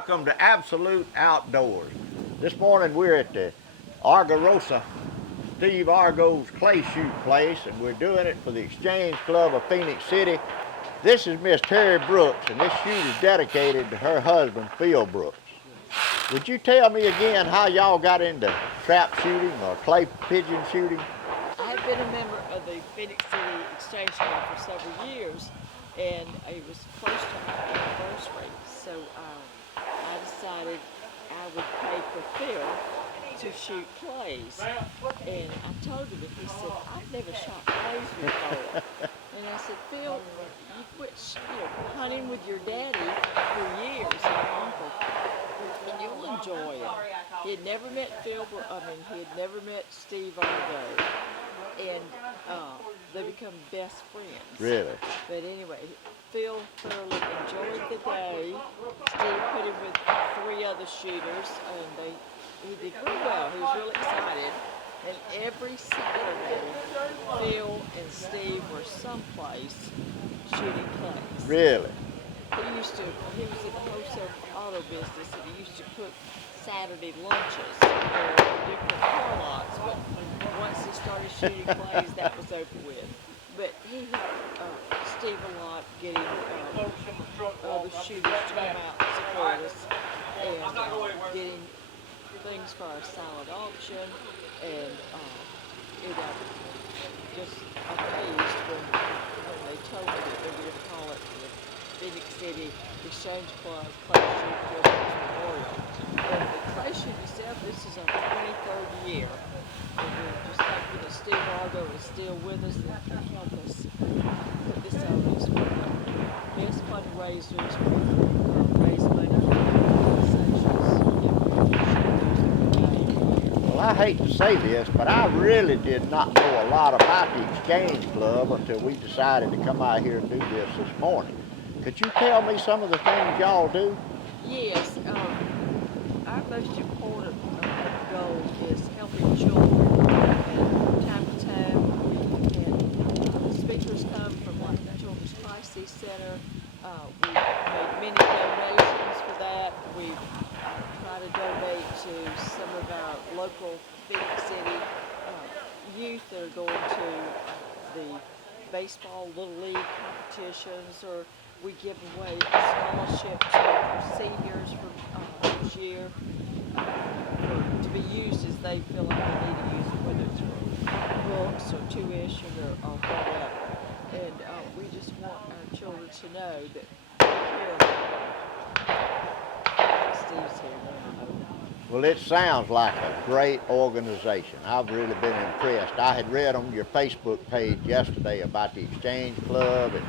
Welcome to Absolute Outdoors. This morning we're at the Argorosa, Steve Argo's clay shoot place, and we're doing it for the Exchange Club of Phenix City. This is Miss Terry Brooks, and this shoot is dedicated to her husband, Phil Brooks. Would you tell me again how y'all got into trap shooting or clay pigeon shooting? I've been a member of the Phenix City Exchange Club for several years, and it was close to our anniversary, so I decided I would pay for Phil to shoot clays. And I told him, and he said, I've never shot clays before. And I said, Phil, you quit hunting with your daddy for years, and uncle, and you'll enjoy it. He had never met he had never met Steve Argo. And they become best friends. Really? But anyway, Phil thoroughly enjoyed the day. Steve put him with 3 other shooters, and he did real well. He was real excited. And every Saturday, Phil and Steve were someplace shooting clays. Really? He was in the wholesale auto business, and he used to cook Saturday lunches for different car lots, but once he started shooting clays, that was over with. But he helped Steve a lot getting other shooters to come out and support us, and getting things for our silent auction, and it just amazed when they told me that they were going to call it the Phenix City Exchange Club Clay Shoot Children's Memorial. And the clay shoot itself, this is our 23rd year. And we're just thankful that Steve Argo is still with us and can help us put this on. It's one of the best fundraisers. We raise money for organizations. Well, I hate to say this, but I really did not know a lot about the Exchange Club until we decided to come out here and do this morning. Could you tell me some of the things y'all do? Yes. Our most important goal is helping children. And from time to time, we had speakers come from like the Children's Crisis Center. We've made many donations for that. We try to donate to some of our local Phenix City youth that are going to the baseball Little League competitions, or we give away a scholarship to our seniors for each year to be used as they feel like they need to use it, whether it's for books or tuition or whatever. And we just want our children to know that we're here. Steve's here. Well, it sounds like a great organization. I've really been impressed. I had read on your Facebook page yesterday about the Exchange Club, and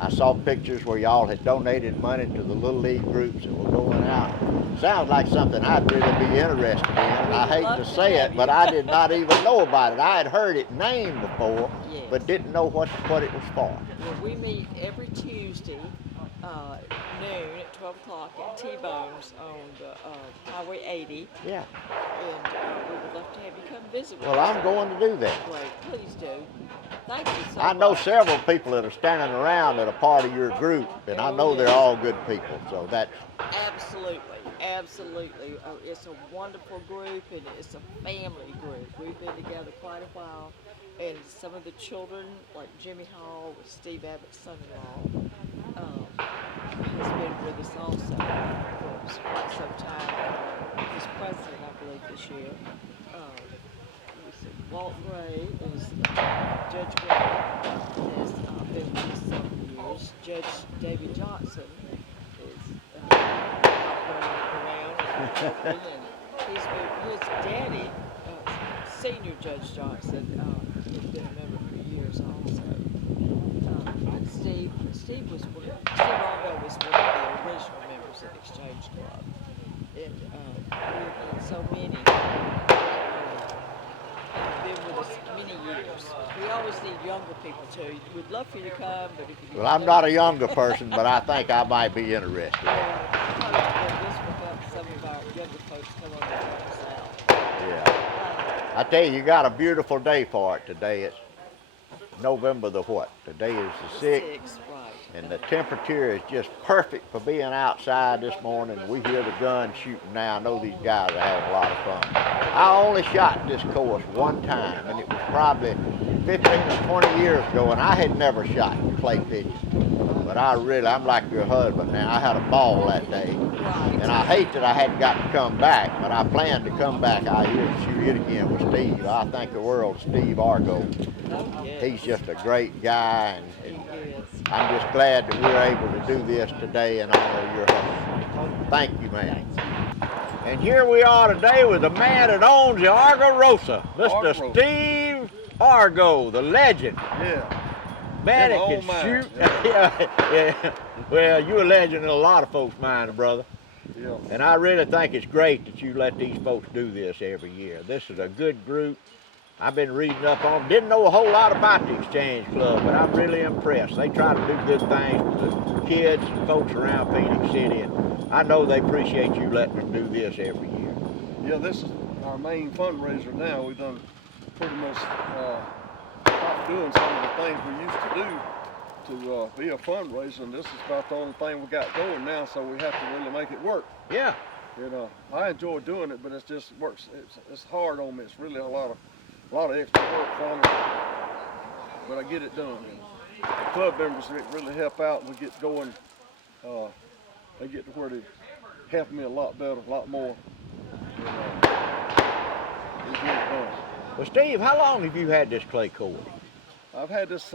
I saw pictures where y'all had donated money to the Little League groups that were going out. Sounds like something I'd really be interested in. I hate to say it, but I did not even know about it. I had heard it named before, Yes, but didn't know what it was for. Well, we meet every Tuesday, noon at 12 o'clock at T-Bones on the Highway 80. Yeah. And we would love to have you come visit with Well, us. I'm going to do that. Great, please do. Thank you so I much. know several people that are standing around that are part of your group, and I know they're all good people, so that's... Absolutely. It's a wonderful group, and it's a family group. We've been together quite a while, and some of the children, like Jimmy Hall with Steve Abbott's son-in-law, has been with us also for quite some time. He's president, I believe, this year. Walt Gray is Judge Gray has been with us several years. Judge David Johnson is around and he's been, his daddy, Senior Judge Johnson, has been a member for years also. And Steve Argo was one of the original members of the Exchange Club. And we've had so many been with us many years. We always need younger people too. We'd love for you to come, but if you... Well, I'm not a younger person, but I think I might be interested. This will help some of our younger folks come on and help us out. Yeah. I tell you got a beautiful day for it today. It's November the what? Today is the 6th. Right. And the temperature is just perfect for being outside this morning. We hear the guns shooting now. I know these guys are having a lot of fun. I only shot this course one time, and it was probably 15 or 20 years ago, and I had never shot clay pigeons. But I'm like your husband now. I had a ball that day. Right. And I hate that I hadn't got to come back, but I plan to come back out here and shoot it again with Steve. I think the world of Steve Argo. Oh, yes. He's just a great guy, and He is. I'm just glad that we're able to do this today in honor of your husband. Thank you, man. And here we are today with the man that owns the Argorosa, Mr. Argorosa. Steve Argo, the legend. Yeah. Man, Never it owned can mine. shoot. Yeah. Well, you're a legend in a lot of folks' minds, brother. Yeah. And I really think it's great that you let these folks do this every year. This is a good group. I've been reading up on, didn't know a whole lot about the Exchange Club, but I'm really impressed. They try to do good things for the kids and folks around Phenix City, and I know they appreciate you letting them do this every year. Yeah, this is our main fundraiser now. We've done pretty much stopped doing some of the things we used to do to be a fundraiser, and this is about the only thing we got going now, so we have to really make it work. Yeah. You know, I enjoy doing it, but it just works. It's hard on me. It's really a lot of extra work for me, but I get it done. And the club members really help out. We get going. They get to where they help me a lot better, a lot more. And, we get it done. Well, Steve, how long have you had this clay court? I've had this.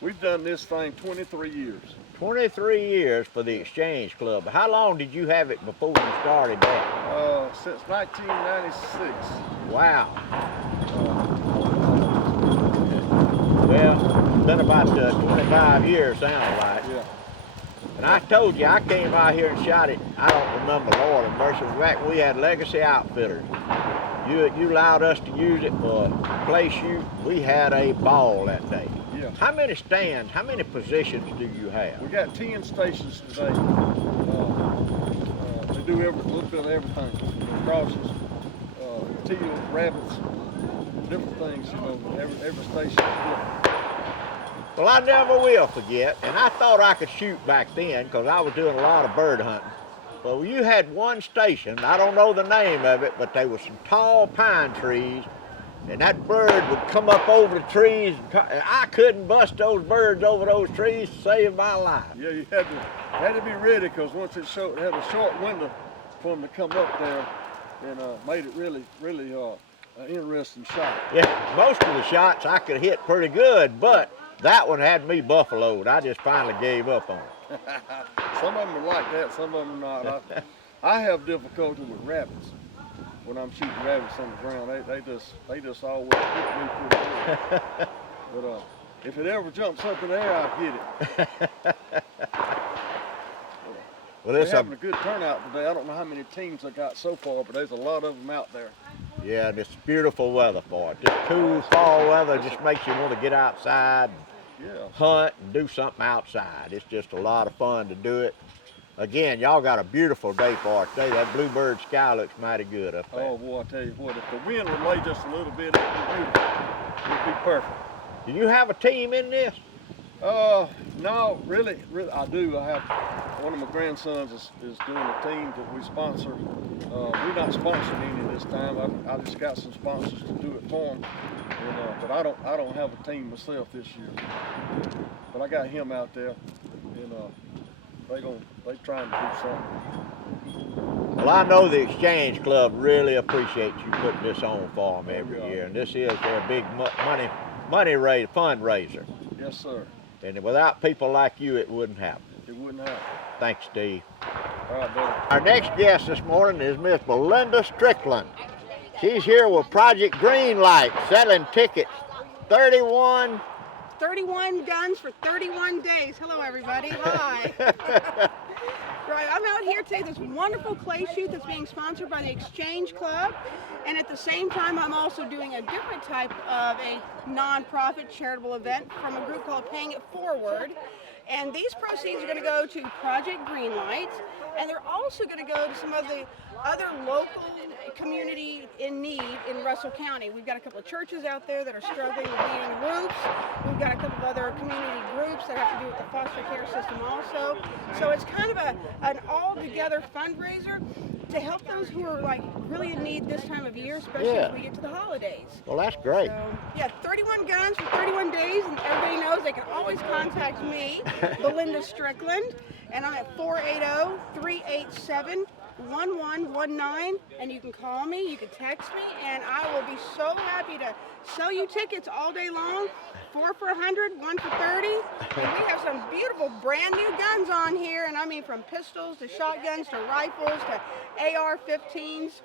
We've done this thing 23 years. 23 years for the Exchange Club. How long did you have it before you started that? Since 1996. Wow. Well, it's been about 25 years, sounds like. Yeah. And I told you, I came out here and shot it, I don't remember, Lord and mercy, back when we had Legacy Outfitters. You allowed us to use it for clay shoot. We had a ball that day. Yeah. How many stands, how many positions do you have? We got 10 stations today. They do a little bit of everything. Crosses, teal, rabbits, different things, you know, every station is different. Well, I never will forget, and I thought I could shoot back then because I was doing a lot of bird hunting. Well, you had one station, I don't know the name of it, but there was some tall pine trees, and that bird would come up over the trees, and I couldn't bust those birds over those trees to save my life. Yeah, you had to be ready, because once it had a short window for them to come up there, and made it really an interesting shot. Yeah, most of the shots I could hit pretty good, but that one had me buffaloed. I just finally gave up on it. Some of them are like that, some of them are not. I have difficulty with rabbits when I'm shooting rabbits on the ground. They just always hit me pretty good. But if it ever jumps up in the air, I'll get it. Well, We're having a good turnout today. I don't know how many teams I got so far, but there's a lot of them out there. Yeah, and it's beautiful weather for it. Just cool fall weather just makes you want to get outside and hunt and do something outside. It's just a lot of fun to do it. Again, y'all got a beautiful day for it today. That bluebird sky looks mighty good up there. Oh boy, I tell you what, if the wind would lay just a little bit, it'd be beautiful. It'd be perfect. Do you have a team in this? No, really, I do. I have one of my grandsons is doing a team that we sponsor. We're not sponsoring any this time. I just got some sponsors to do it for them. And, but I don't have a team myself this year. But I got him out there, and they trying to do something. Well, I know the Exchange Club really appreciates you putting this on for them every year, and this is their big fundraiser. Yes, sir. And without people like you, it wouldn't happen. It wouldn't happen. Thanks, Steve. All right, buddy. Our next guest this morning is Miss Melinda Strickland. She's here with Project Greenlight, selling tickets. 31 guns for 31 days. Hello, everybody. Hi. Right, I'm out here today. This wonderful clay shoot that's being sponsored by the Exchange Club. And at the same time, I'm also doing a different type of a non-profit charitable event from a group called Paying It Forward. And these proceeds are going to go to Project Greenlight, and they're also going to go to some of the other local community in need in Russell County. We've got a couple of churches out there that are struggling with needing roofs. We've got a couple of other community groups that have to do with the foster care system also. So it's kind of an all-together fundraiser to help those who are like really in need this time of year, especially as we get to the holidays. Well, that's great. So, yeah, 31 guns for 31 days, and everybody knows they can always contact me, Melinda Strickland, and I'm at 480-387-1119, and you can call me, you can text me, and I will be so happy to sell you tickets all day long. 4 for $100, 1 for $30, and we have some beautiful brand new guns on here, and I mean from pistols to shotguns to rifles to AR-15s.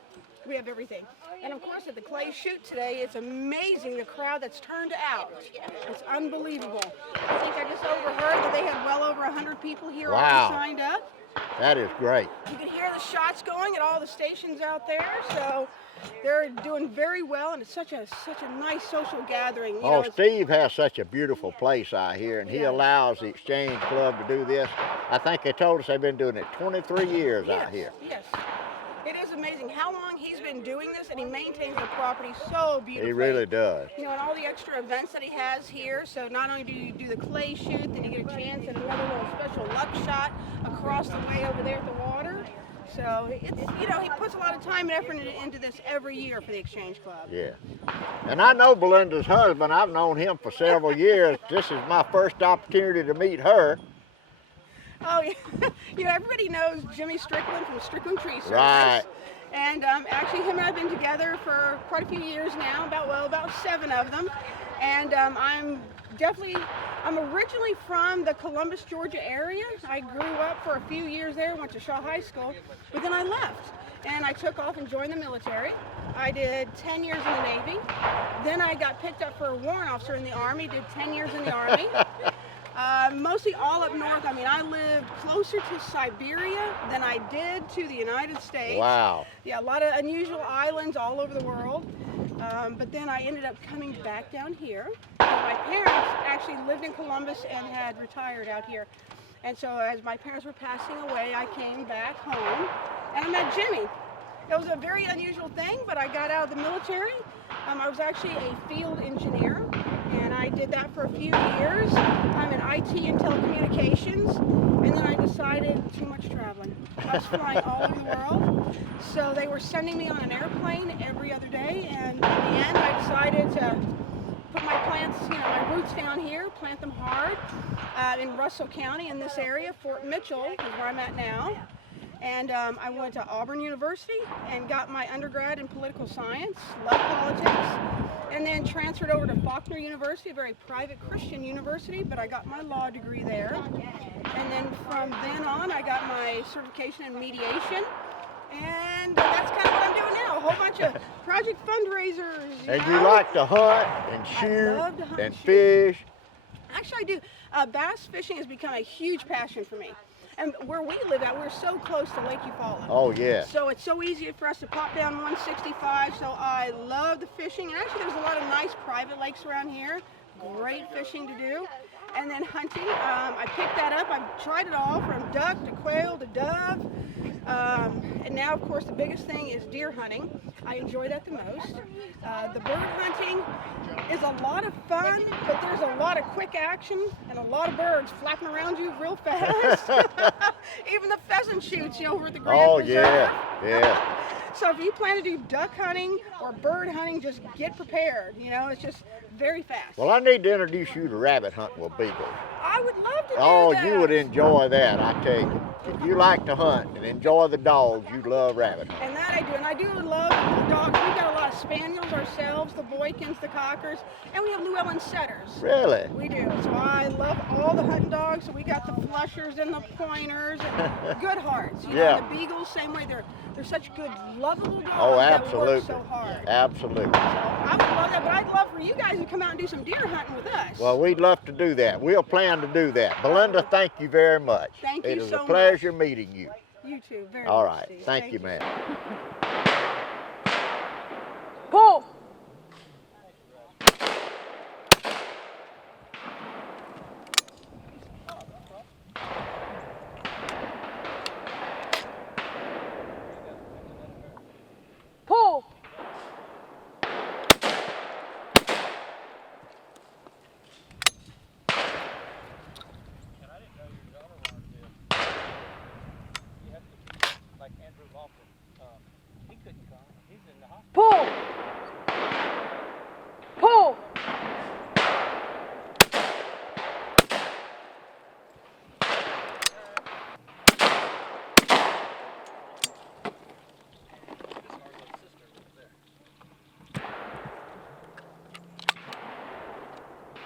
We have everything. And of course at the clay shoot today, it's amazing the crowd that's turned out. It's unbelievable. I think I just overheard that they had well over 100 people here already signed up. That is great. You can hear the shots going at all the stations out there, so they're doing very well, and it's such a nice social gathering. You know, Steve has such a beautiful place out here, and he allows the Exchange Club to do this. I think they told us they've been doing it 23 years out here. Yes. It is amazing how long he's been doing this, and he maintains the property so beautifully. He really does. You know, and all the extra events that he has here. So not only do you do the clay shoot, then you get a chance at another little special luck shot across the way over there at the water. So it's, you know, he puts a lot of time and effort into this every year for the Exchange Club. Yeah. And I know Belinda's husband. I've known him for several years. This is my first opportunity to meet her. Oh, yeah. You know, everybody knows Jimmy Strickland from Strickland Tree Service. Right. And actually, him and I have been together for quite a few years now, about 7 of them. And I'm originally from the Columbus, Georgia area. I grew up for a few years there, went to Shaw High School, but then I left. And I took off and joined the military. I did 10 years in the Navy. Then I got picked up for a warrant officer in the Army, did 10 years in the Army. Mostly all up north. I mean, I lived closer to Siberia than I did to the United States. Wow. Yeah, a lot of unusual islands all over the world. But then I ended up coming back down here. My parents actually lived in Columbus and had retired out here. And so as my parents were passing away, I came back home and I met Jimmy. It was a very unusual thing, but I got out of the military. I was actually a field engineer, and I did that for a few years. I'm in IT and telecommunications, and then I decided too much traveling. I was flying all over the world, so they were sending me on an airplane every other day, and in the end I decided to put my plants, you know, my roots down here, plant them hard in Russell County in this area. Fort Mitchell is where I'm at now. And I went to Auburn University and got my undergrad in political science, loved politics, and then transferred over to Faulkner University, a very private Christian university, but I got my law degree there. And then from then on, I got my certification in mediation, and that's kind of what I'm doing now, a whole bunch of project fundraisers. And you like to hunt and shoot and fish? Actually, I do. Bass fishing has become a huge passion for me. And where we live at, we're so close to Lake Eufaula. Oh, yeah. So it's so easy for us to pop down 165. So I love the fishing. And actually, there's a lot of nice private lakes around here. Great fishing to do. And then hunting, I picked that up. I've tried it all from duck to quail to dove. And now, of course, the biggest thing is deer hunting. I enjoy that the most. The bird hunting is a lot of fun, but there's a lot of quick action and a lot of birds flapping around you real fast. Even the pheasant shoots, you know, over at the Grand Preserve. Yeah. So if you plan to do duck hunting or bird hunting, just get prepared. You know, it's just very fast. Well, I need to introduce you to rabbit hunting with beagles. I would love to do that. You would enjoy that, I tell you. If you like to hunt and enjoy the dogs, you love rabbit hunting. And that I do. And I do love the dogs. We've got a lot of spaniels ourselves, the Boykins, the Cockers, and we have Llewellyn setters. Really? We do. So I love all the hunting dogs. So we got the flushers and the pointers and good hearts. You know, the beagles, same way. They're such good, lovable dogs that work so hard. Absolutely. So I would love that, but I'd love for you guys to come out and do some deer hunting with us. Well, we'd love to do that. We'll plan to do that. Belinda, thank you very much. Thank you so much. It was a pleasure meeting you. You too. Very All much, right. Steve. Thank you, ma'am. Pull. Pull! Pull!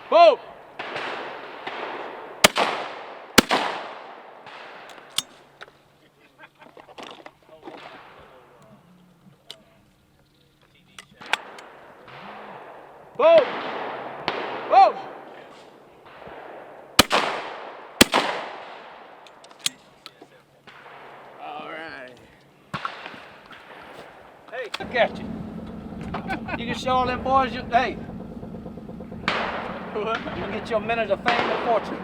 Pull! Whoa! Whoa! All right. Hey, look at you. You can show all them boys you, hey. You can get your minute of fame and fortune.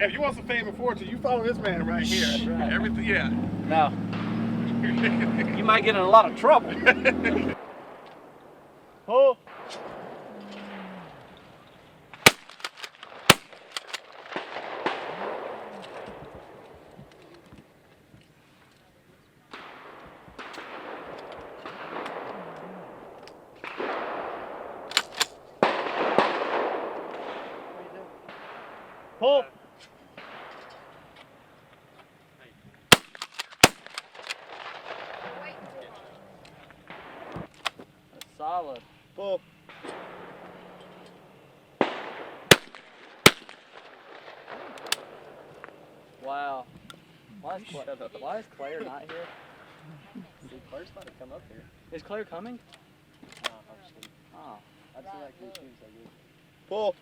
If you want some fame and fortune, you follow this man right here. That's right. Everything, yeah. Now, you might get in a lot of trouble. Oh. Pull. That's solid. Pull. Wow. Why is Claire not here? See, Claire's about to come up here. Is Claire coming? No, I'm just kidding. Oh. I'd see like these shoes like this. Pull.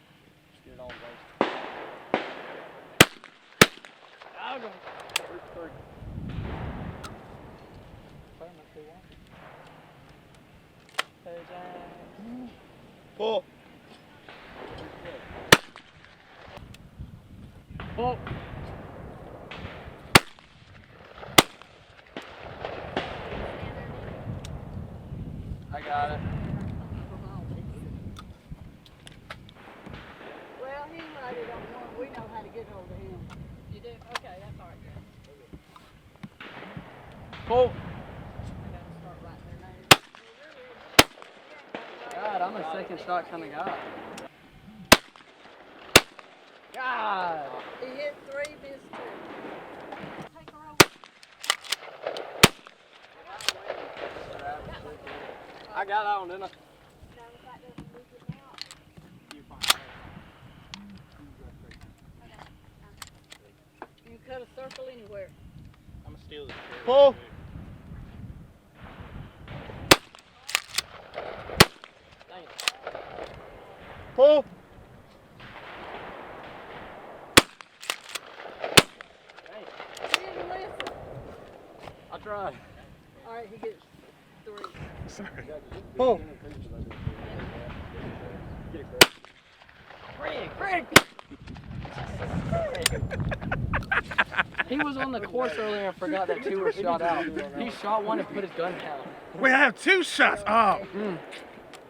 Just get it all in place. Argo. Claire must be walking. Hey, James. Pull. Pull. I got it. Well, he loaded on one. We know how to get hold of him. You do? Okay, that's all right. Pull. I gotta start writing their names. God, I'm a second shot kind of guy. God. He hit 3, missed 2. Take her over. I got that one, didn't I? You can cut a circle anywhere. I'm gonna steal this chair. Pull. Pull. He didn't listen. I tried. All right, he gets 3. Sorry. Pull. Craig. He was on the course earlier and forgot that 2 were shot out. He shot one and put his gun down. Wait, I have 2 shots. Oh.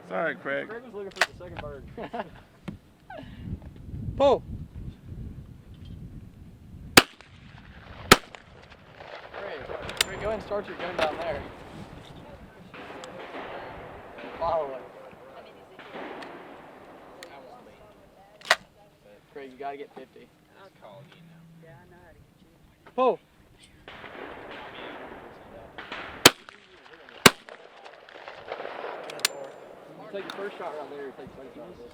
Sorry, Craig. Craig was looking for the second bird. Pull. Craig, go ahead and start your gun down there. Follow it. Craig, you gotta get 50. Yeah, I know how to get you. Pull. You take the first shot right there, you take the second shot right there.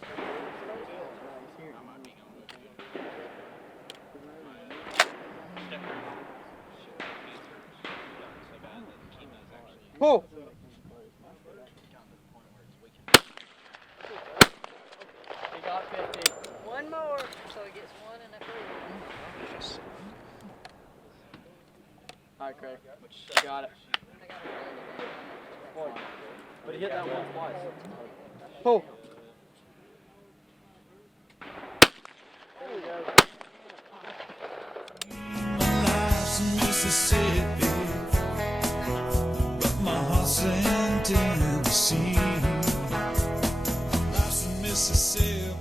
Pull. He got 50. One more, so he gets 1 and a 3. Alright, Craig. Got it. I got a really good. But he hit that one twice. Pull. There we go. My life's in Mississippi, but my heart's in Tennessee. Life's in Mississippi.